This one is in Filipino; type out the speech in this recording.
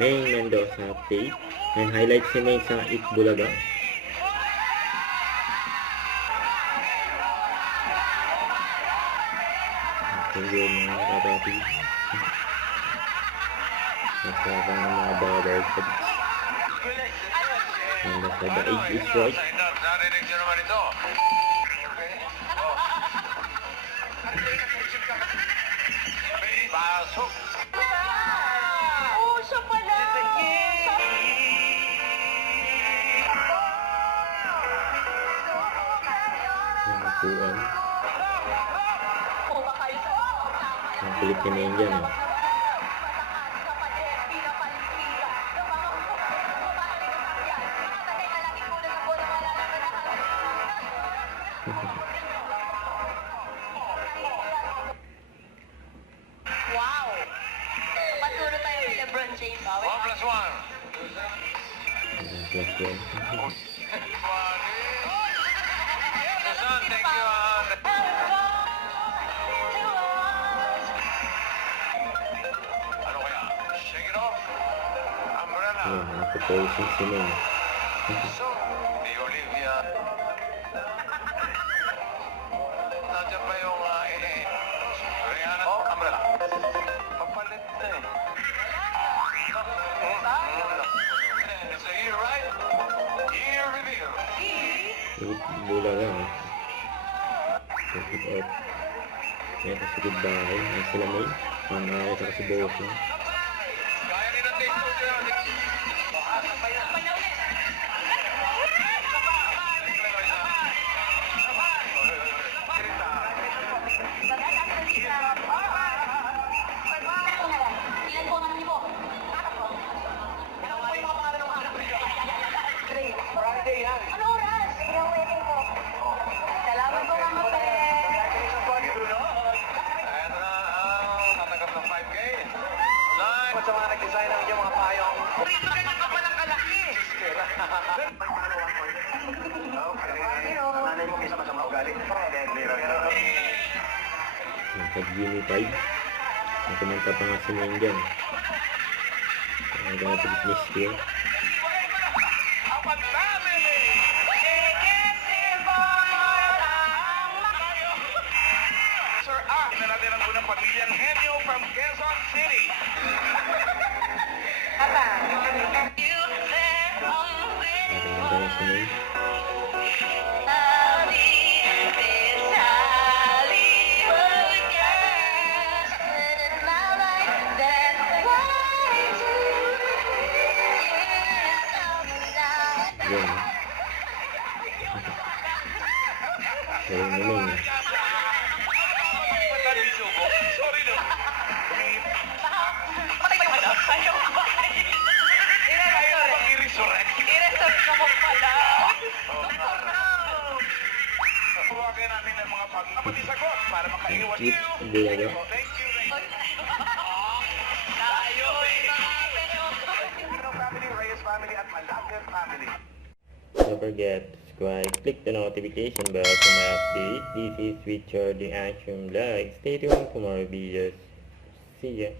May Mendoza update. May highlights si May sa Itbulaga. Okay, yun mga kapatid. Nasabang ng mga bawal sa the age is right. Narinig nyo naman ito. Pasok. Oh, siya pala. Nakakuan. Ang kulit niya na yun dyan. Wow! Paturo tayo kay Lebron James. 1+1. Plus yun. Susan, thank you. Ano kaya? Shake it off. Umbrella. Ayan, nakaposing si May. So, di Olivia. Nandiyan pa yung Rihanna. Oh, umbrella. Papalit na eh. It's a year, right? Year reveal. Itbulaga. Check it out. May kasigid bahay. May sila May. Mamaya sa kasi bossing. Kaya rin ang take two sila. Ilan po naman niyo po? Ano oras? Yung waiting po. Salamat po, Mama Pe. Ayan na ang tatanggap ng 5K. Nine. Sa mga nag-design ng inyong mga payong. Rito ka na pa ng kalaki. Nanay mo kisa masama ugali. Nagpag-unified. Nakumanta pa nga si May dyan. Nagpag-fitness yun. Sir A, na natin ang unang pamilyang Henyo from Quezon City. Nakakanta na si May. Yan. Galing ni May. Sorry no. Patay ba yung anak? Ayaw ba? Kaya bang i-resurrect? I-resurrect na po pala. Tawagan namin ng mga pagpapatisagot para makaiwas Cute. niyo. Bulaga. Thank you. Tayo eh. Family, Reyes family at Malagyan family. Don't forget to subscribe, click the notification bell for my update. This is Richard the Action Vlog. Stay tuned for more videos. See ya.